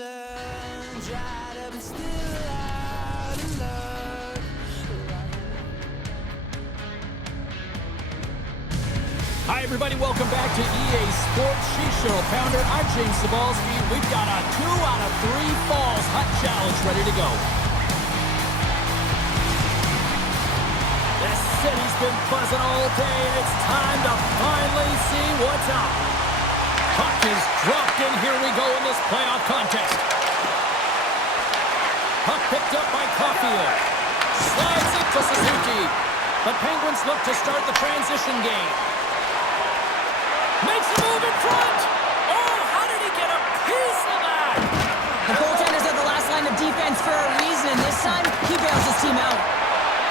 Hi, everybody. Welcome back to EA Sports Sheet Shuttle Pounder. I'm James Cybulski. We've got a 2 out of 3 falls hut challenge ready to go. The city's been buzzing all day, and it's time to finally see what's up. Puck is dropped in. Here we go in this playoff contest. Puck picked up by Caulfield. Slides it to Suzuki. The Penguins look to start the transition game. Makes a move in front. Oh, how did he get a piece of that? The goaltender's at the last line of defense for a reason. This time, he bails his team out.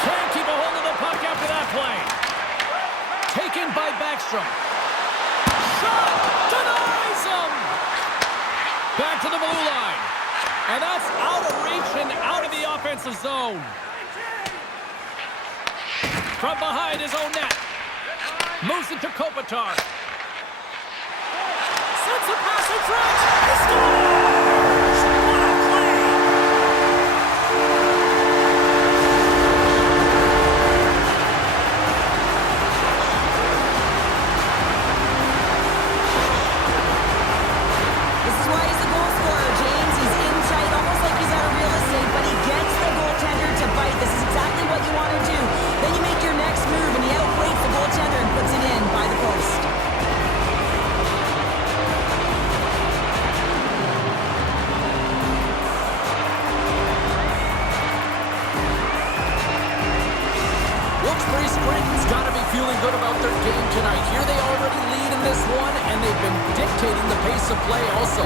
Can't keep a hold of the puck after that play. Taken by Backstrom. Shot! Denies him! Back to the blue line. And that's out of reach and out of the offensive zone. From behind his own net. Moves it to Kopitar. Sends a pass in front. He scores! What a play! This is why he's a goal scorer, James. He's in tight, almost like he's out of real estate, but he gets the goaltender to bite. This is exactly what you want to do. Then you make your next move, and he outweights the goaltender and puts it in by the post. Scranton's got to be feeling good about their game tonight. Here they already lead in this one, and they've been dictating the pace of play also.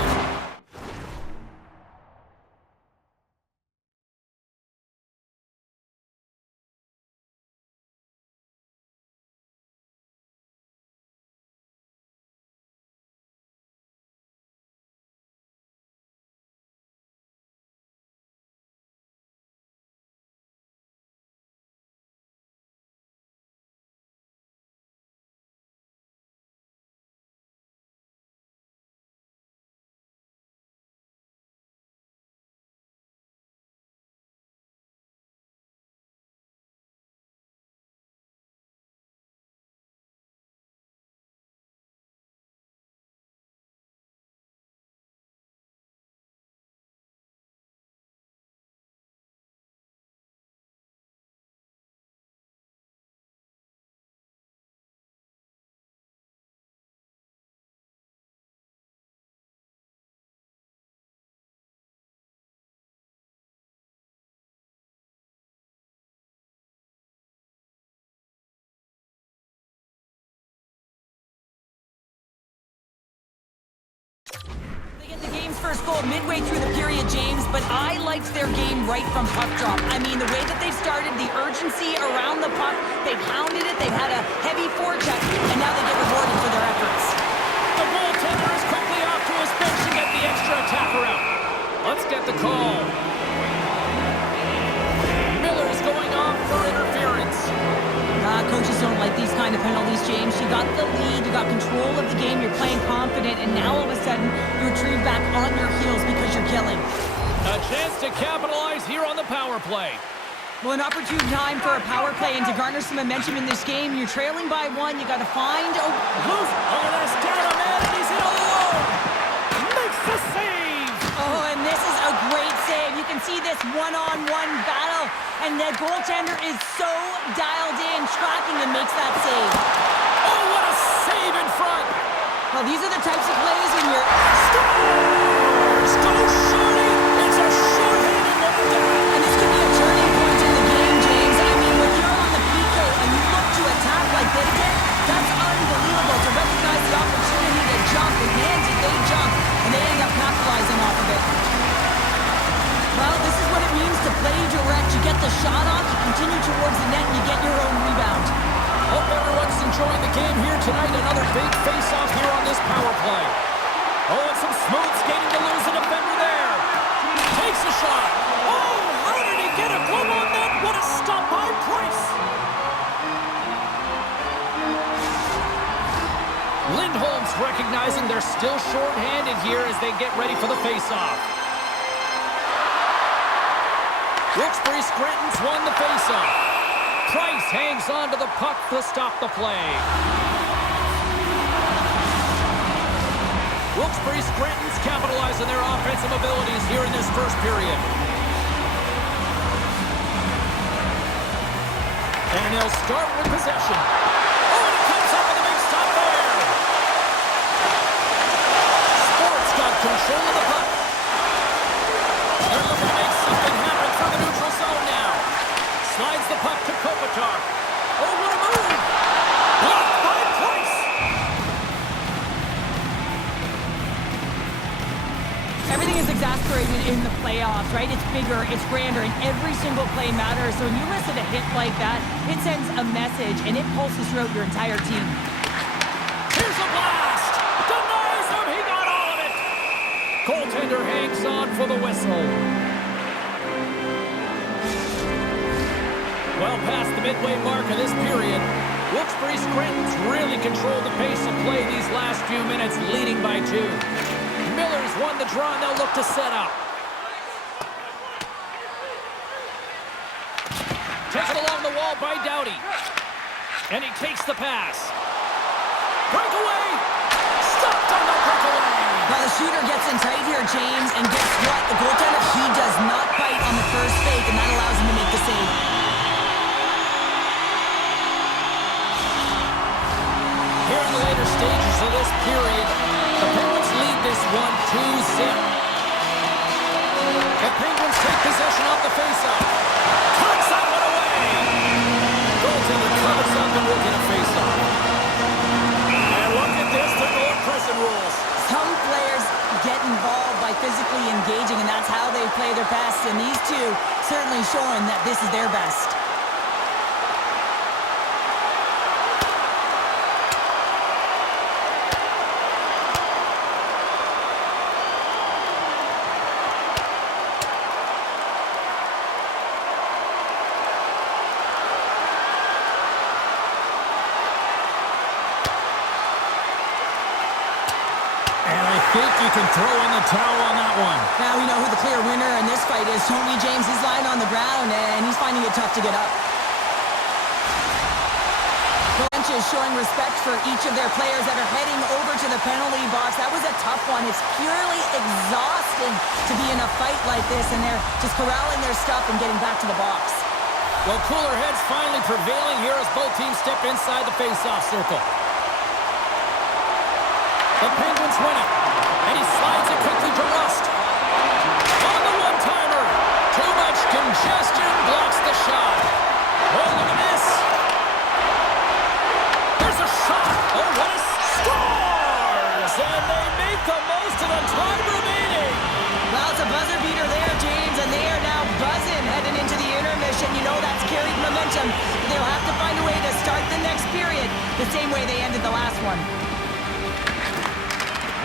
They get the game's first goal midway through the period, James, but I liked their game right from puck drop. I mean, the way that they've started, the urgency around the puck, they've hounded it, they've had a heavy forecheck, and now they get rewarded for their efforts. The goaltender is quickly off to his bench to get the extra attacker out. Let's get the call. Miller's going off for interference. Coaches don't like these kind of penalties, James. You got the lead, you got control of the game, you're playing confident, and now all of a sudden, you retrieve back on your heels because you're killing. A chance to capitalize here on the power play. Well, an opportune time for a power play and to garner some momentum in this game. You're trailing by 1, you got to find... Oh, look at this, down a man, and he's in alone. Makes the save. Oh, and this is a great save. You can see this one-on-one battle, and the goaltender is so dialed in, tracking and makes that save. Oh, what a save in front. Well, these are the types of plays when you're... Scores! Go Shorty! It's a short-handed one down. And this could be a turning point in the game, James. I mean, when you're on the PK and you look to attack like they did, that's unbelievable to recognize the opportunity to jump, and man, did they jump, and they end up capitalizing off of it. Well, this is what it means to play direct. You get the shot off, you continue towards the net, and you get your own rebound. Hope everyone's enjoying the game here tonight. Another big face-off here on this power play. Oh, and some smooth skating to lose a defender there. Takes a shot. Oh, how did he get a glove on that? What a stop by Price. Lindholm's recognizing they're still short-handed here as they get ready for the face-off. Wilkes-Barre Scranton's won the faceoff. Price hangs on to the puck to stop the play. Wilkes-Barre Scranton's capitalizing their offensive abilities here in this first period. And they'll start with possession. Oh, and it comes up with a big stop there. Sports got control of the puck. They're looking to make something happen from the neutral zone now. Slides the puck to Kopitar. Oh, what a move! Blocked by Price. Everything is exasperated in the playoffs, right? It's bigger, it's grander, and every single play matters. So when you listen to a hit like that, it sends a message, and it pulses throughout your entire team. Here's a blast! Denies him! He got all of it! Goaltender hangs on for the whistle. Well past the midway mark of this period, Wilkes-Barre Scranton's really controlled the pace of play these last few minutes, leading by 2. Miller's won the draw, and they'll look to set up. Taken along the wall by Doughty. And he takes the pass. Breakaway! Stopped on the breakaway! Now the shooter gets in tight here, James, and guess what? The goaltender, he does not bite on the first fake, and that allows him to make the save. Here in the later stages of this period, the Penguins lead this one 2-0. The Penguins take possession off the faceoff. Tucks that one away. Goaltender covers up and will get a faceoff. And look at this, the no pressing rules. Some players get involved by physically engaging, and that's how they play their best. And these two certainly showing that this is their best. I think you can throw in the towel on that one. Now we know who the clear winner in this fight is. Tony James, he's lying on the ground, and he's finding it tough to get up. The bench is showing respect for each of their players that are heading over to the penalty box. That was a tough one. It's purely exhausting to be in a fight like this, and they're just corralling their stuff and getting back to the box. Well, cooler heads finally prevailing here as both teams step inside the face-off circle. The Penguins win it, and he slides it quickly to Rust. On the one-timer. Too much congestion blocks the shot. Oh, look at this. There's a shot. Oh, what a scores! And they make the most of the time remaining. Well, it's a buzzer beater there, James, and they are now buzzing heading into the intermission. You know that's carried momentum. They'll have to find a way to start the next period the same way they ended the last one.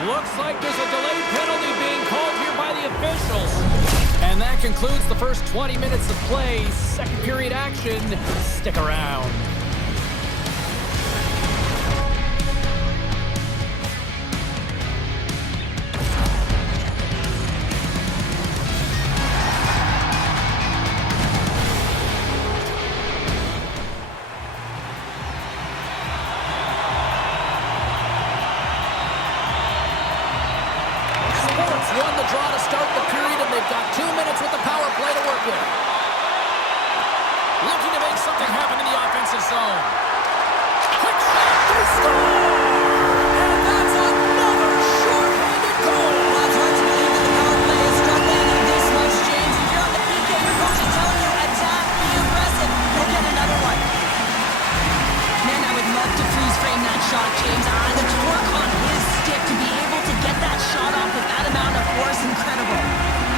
Looks like there's a delayed penalty being called here by the officials. And that concludes the first 20 minutes of play. Second period action. Stick around. Won the draw to start the period, and they've got 2 minutes with the power play to work with. Looking to make something happen in the offensive zone. Quick shot, they score! And that's another short-handed goal! Well, it's hard to believe that the power play is struggling this much, James. If you're on the PK, your coach is telling you, attack, be aggressive, go get another one. Man, I would love to freeze frame that shot, James. The torque on his stick to be able to get that shot off with that amount of force, incredible.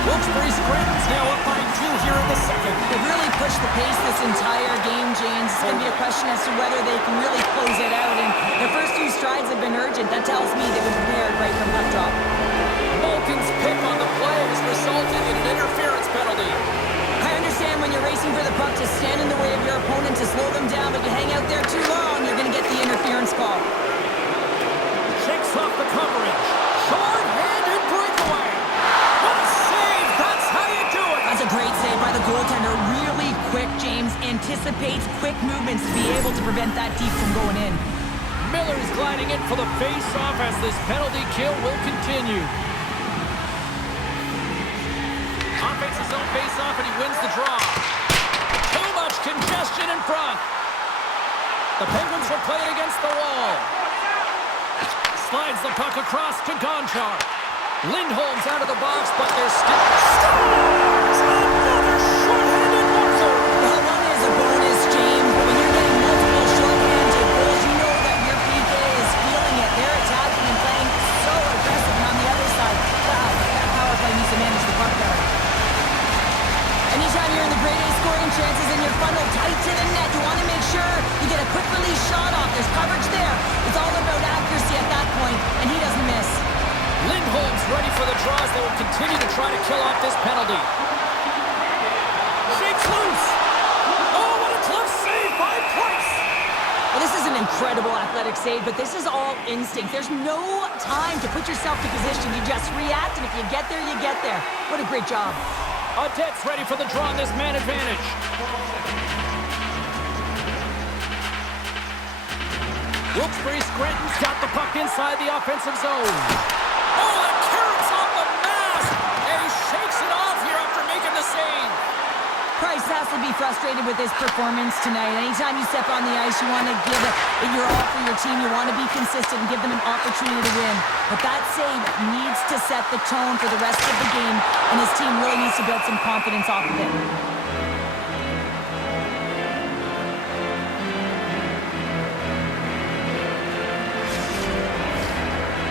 Wilkes-Barre Scranton's now up by 2 here in the second. They've really pushed the pace this entire game, James. It's going to be a question as to whether they can really close it out. And their first few strides have been urgent. That tells me they've been prepared right from puck drop. Malkin's pick on the play has resulted in an interference penalty. I understand when you're racing for the puck to stand in the way of your opponent to slow them down, but you hang out there too long, you're going to get the interference call. Shakes off the coverage. Short-handed breakaway. What a save! That's how you do it! That's a great save by the goaltender. anticipates quick movements to be able to prevent that deep from going in. Miller's gliding in for the face-off as this penalty kill will continue. Offense his own face-off, and he wins the draw. Too much congestion in front. The Penguins will play it against the wall. Slides the puck across to Gonchar. Lindholm's out of the box, but there's still... Scores! Another short-handed marker! Well, one is a bonus, James, but when you're getting multiple short-handed goals, you know that your PK is feeling it. They're attacking and playing so aggressive, and on the other side, wow, that power play needs to manage the puck better. Anytime you're in the grade A scoring chances and you're funneled tight to the net, you want to make sure you get a quick release shot off. There's coverage there. It's all about accuracy at that point, and he doesn't miss. Lindholm's ready for the draws. They will continue to try to kill off this penalty. Shakes loose. Oh, what a close save by Price. Well, this is an incredible athletic save, but this is all instinct. There's no time to put yourself to position. You just react, and if you get there, you get there. What a great job. Audette's ready for the draw on this man advantage. Wilkes-Barre Scranton's got the puck inside the offensive zone. Oh, that carrots off the mask! And he shakes it off here after making the save. Price has to be frustrated with his performance tonight. Anytime you step on the ice, you want to give it your all for your team. You want to be consistent and give them an opportunity to win. But that save needs to set the tone for the rest of the game, and his team really needs to build some confidence off of it.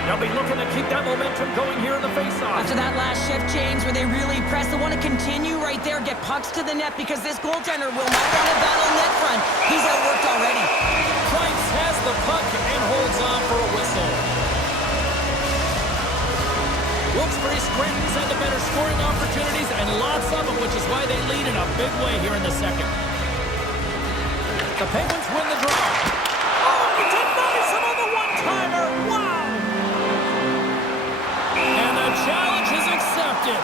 They'll be looking to keep that momentum going here in the faceoff. After that last shift, James, where they really press, they want to continue right there, get pucks to the net, because this goaltender will not want to battle net front. He's outworked already. Price has the puck and holds on for a whistle. Wilkes-Barre Scranton's had the better scoring opportunities, and lots of them, which is why they lead in a big way here in the second. The Penguins win the draw. Oh, he denies him on the one-timer. Wow! And the challenge is accepted.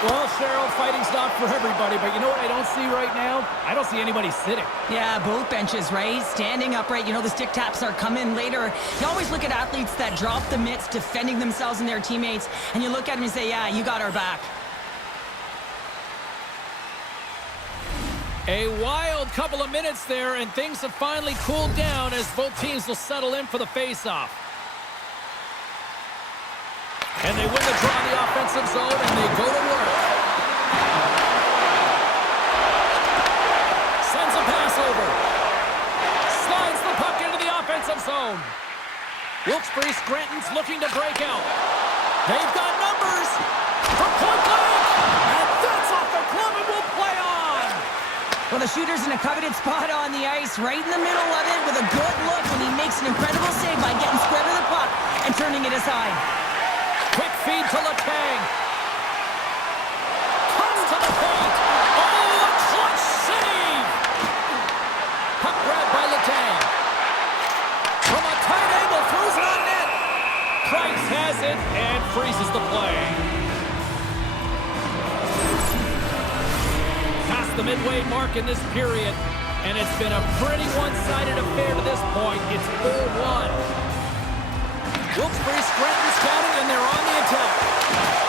Well, Cheryl, fighting's not for everybody, but you know what I don't see right now? I don't see anybody sitting. Yeah, both benches, right? Standing upright. You know, the stick taps are coming later. You always look at athletes that drop the mitts, defending themselves and their teammates, and you look at them and say, yeah, you got our back. A wild couple of minutes there, and things have finally cooled down as both teams will settle in for the face-off. And they win the draw in the offensive zone, and they go to work. Sends a pass over. Slides the puck into the offensive zone. Wilkes-Barre Scranton's looking to break out. They've got numbers from point blank. And that's off the glove and will play on. Well, the shooter's in a coveted spot on the ice, right in the middle of it, with a good look when he makes an incredible save by getting square to the puck and turning it aside. Quick feed to Letang. Comes to the paint. Oh, a clutch save! Puck grabbed by Letang. From a tight angle, throws it on net. Price has it and freezes the play. Past the midway mark in this period, and it's been a pretty one-sided affair to this point. It's 4-1. Wilkes-Barre Scranton scouting, and they're on the attack.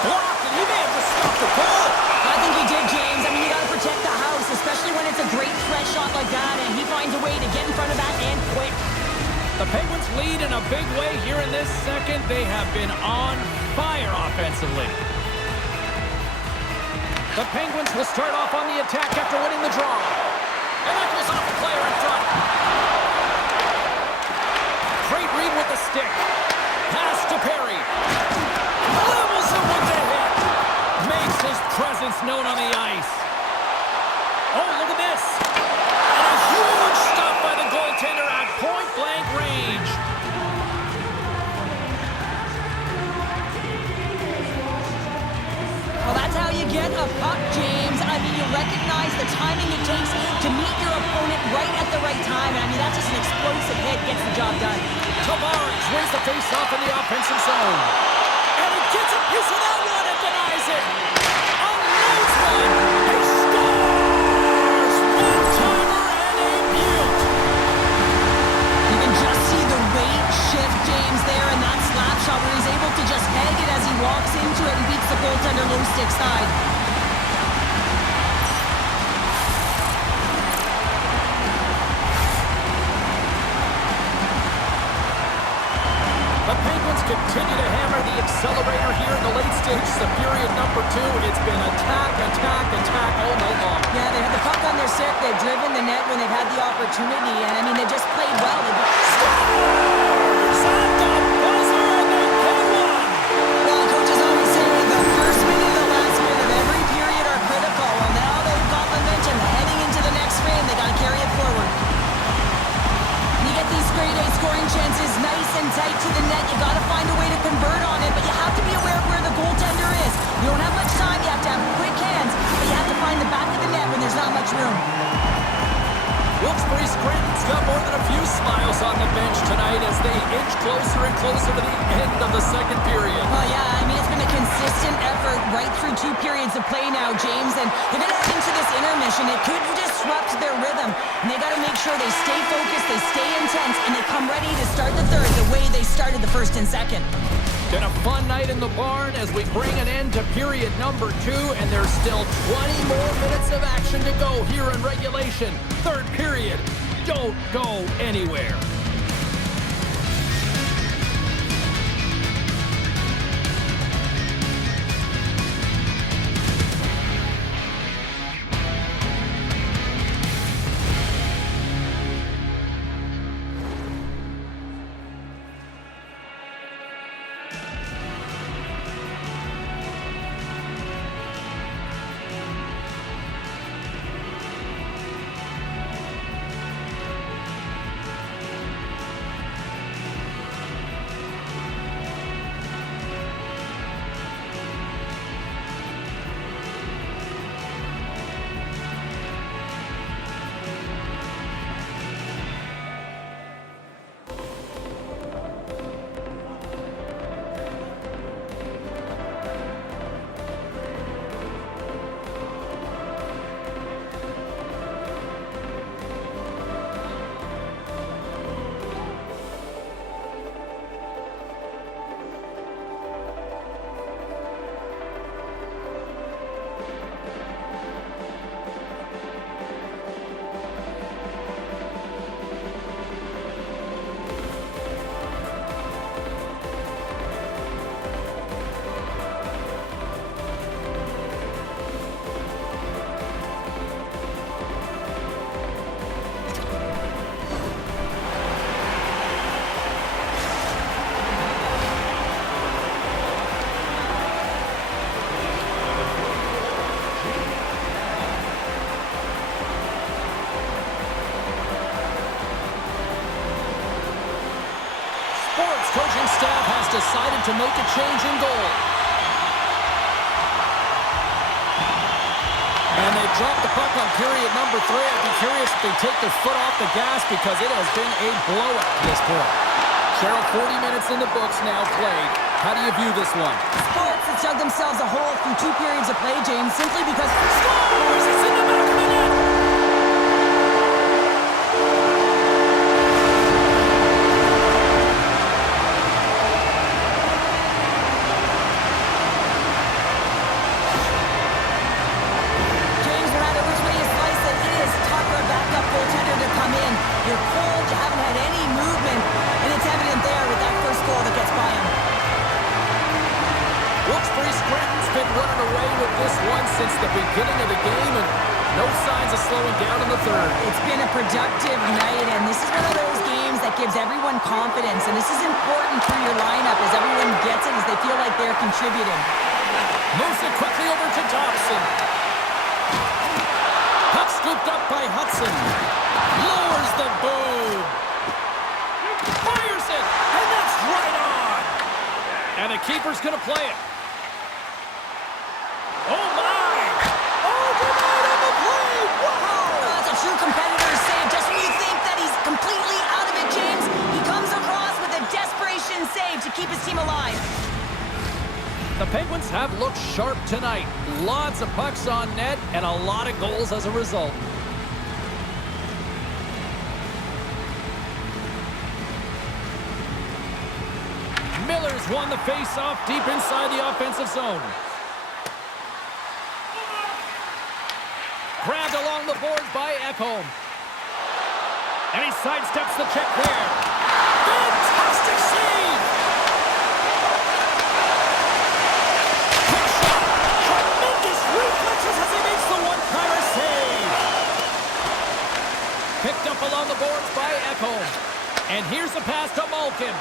Blocked, and he may have just stopped the goal. I think he did, James. I mean, you got to protect the house, especially when it's a great threat shot like that, and he finds a way to get in front of that and quick. The Penguins lead in a big way here in this second. They have been on fire offensively. The Penguins will start off on the attack after winning the draw. And that goes off the player in front. Great read with the stick. Pass to Perry. Levels him with the hit. Makes his presence known on the ice. Oh, look at this. And a huge stop by the goaltender at point-blank range. Well, that's how you get a puck, James, I mean, you recognize the timing it takes to meet your opponent right at the right time. And I mean, that's just an explosive hit, gets the job done. Tavares wins the face-off in the offensive zone. And he gets a piece of that one and denies it. Unloads one. He scores! One-timer and a beaut. You can just see the weight shift, James, there in that slap shot where he's able to just peg it as he walks into it and beats the goaltender low stick side. The Penguins continue to hammer the accelerator here in the late stages of period number 2. It's been attack, attack, attack all night long. Yeah, they had the puck on their stick. They've driven the net when they've had the opportunity. And, I mean, they just played well. Scores at the buzzer, and they get one. Well, coaches always say the first minute and the last minute of every period are critical. Well, now they've got momentum heading into the next frame. They got to carry it forward. You get these grade A scoring chances nice and tight to the net. You got to find a way to convert on it, but you have to be aware of where the goaltender is. You don't have much time. You have to have quick hands, but you have to find the back of the net when there's not much room. Wilkes-Barre Scranton's got more than a few smiles on the bench tonight as they inch closer and closer to the end of the second period. Well, yeah, I mean, it's been a consistent effort right through 2 periods of play now, James, and they're going to head into this intermission. It could disrupt their rhythm, and they got to make sure they stay focused, they stay intense, and they come ready to start the third the way they started the first and second. Been a fun night in the barn as we bring an end to period number 2, and there's still 20 more minutes of action to go here in regulation. Third period. Don't go anywhere. Coaching staff has decided to make a change in goal. And they dropped the puck on period number 3. I'd be curious if they take their foot off the gas because it has been a blowout at this point. Cheryl, 40 minutes in the books now played. How do you view this one? Sports has dug themselves a hole through 2 periods of play, James, simply because... Scores! It's in the back of the net! You're cold, you haven't had any movement, and it's evident there with that first goal that gets by him. Wilkes-Barre Scranton's been running away with this one since the beginning of the game, and no signs of slowing down in the third. It's been a productive night, and this is one of those games that gives everyone confidence, and this is important for your lineup as everyone gets it, as they feel like they're contributing. Moves it quickly over to Dobson. Puck scooped up by Hudson. Lowers the boom. Fires it, and that's right on. And the keeper's going to play it. Oh, my! look sharp tonight. Lots of pucks on net and a lot of goals as a result. Miller's won the face-off deep inside the offensive zone. Grabbed along the boards by Ekholm. And he sidesteps the check there. Fantastic save! Quick shot! Tremendous reflexes as he makes the one-timer save! Picked up along the boards by Ekholm. And here's the pass to Malkin.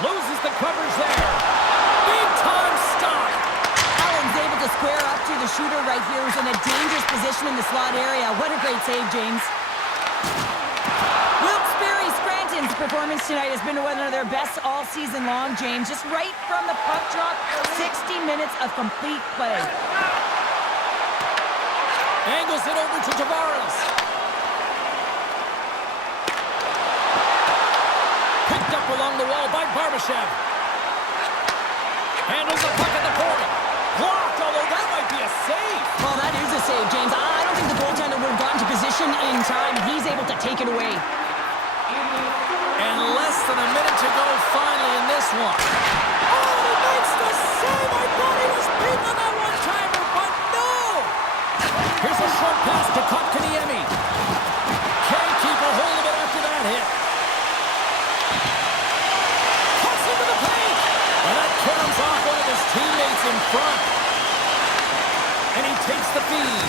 Loses the coverage there. Big-time stop! Allen's able to square up to the shooter right here, who's in a dangerous position in the slot area. What a great save, James. Wilkes-Barre Scranton's performance tonight has been one of their best all season long, James. Just right from the puck drop, 60 minutes of complete play. Angles it over to Tavares. Picked up along the wall by Barbashev. Handles the puck at the point. Blocked, although that might be a save. Well, that is a save, James. I don't think the goaltender would have gotten to position in time. He's able to take it away. And less than a minute to go finally in this one. Oh, he makes the save! I thought he was beaten on that one-timer, but no! Here's a short pass to Kotkaniemi. Can't keep a hold of it after that hit. Cuts into the paint! And that caroms off one of his teammates in front. And he takes the feed.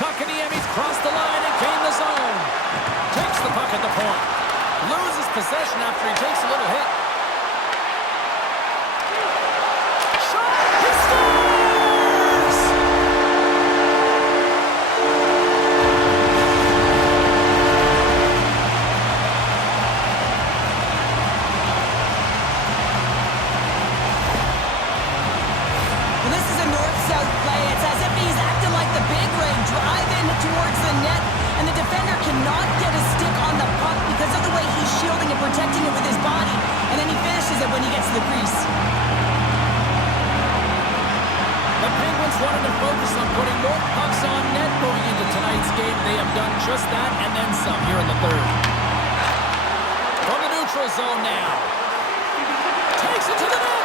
Kotkaniemi's crossed the line and gained the zone. Takes the puck at the point. Loses possession after he takes a little hit. Shot! He scores! Well, this is a north-south play. It's as if he's acting like the big rig, driving towards the net, and the defender cannot get his stick on the puck because of the way he's shielding and protecting it with his body, and then he finishes it when he gets to the crease. The Penguins wanted to focus on putting more pucks on net going into tonight's game. They have done just that and then some here in the third. From the neutral zone now. Takes it to the net.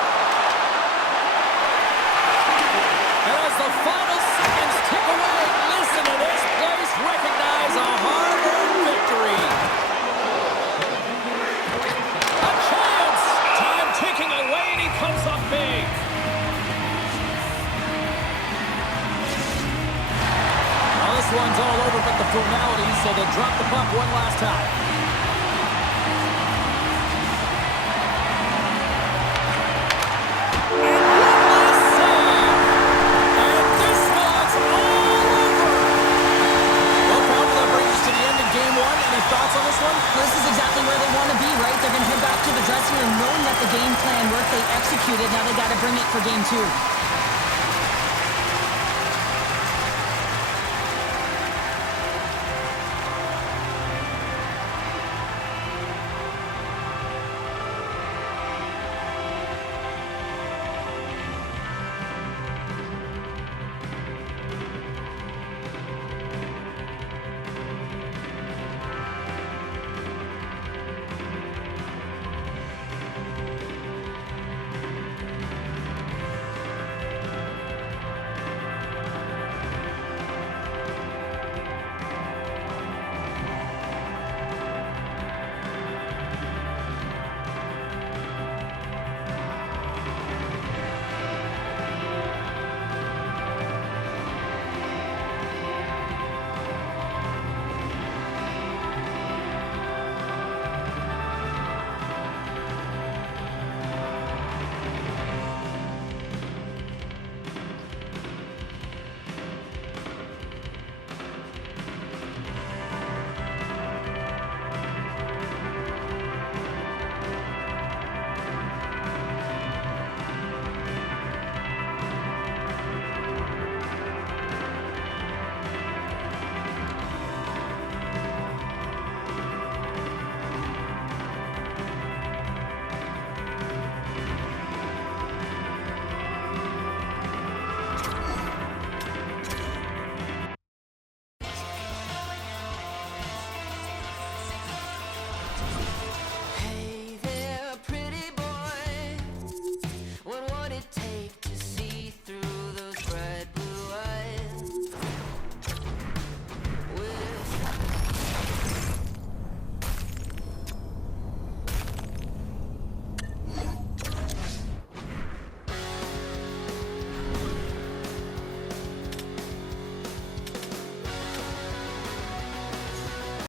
And as the final seconds tick away, listen to this place recognize a hard-earned victory. A chance! Time ticking away and he comes up big. Now this one's all over but the formalities, so they'll drop the puck one last time. Thoughts on this one? Well, this is exactly where they want to be, right? They're going to head back to the dressing room knowing that the game plan worked, they executed, now they got to bring it for game 2.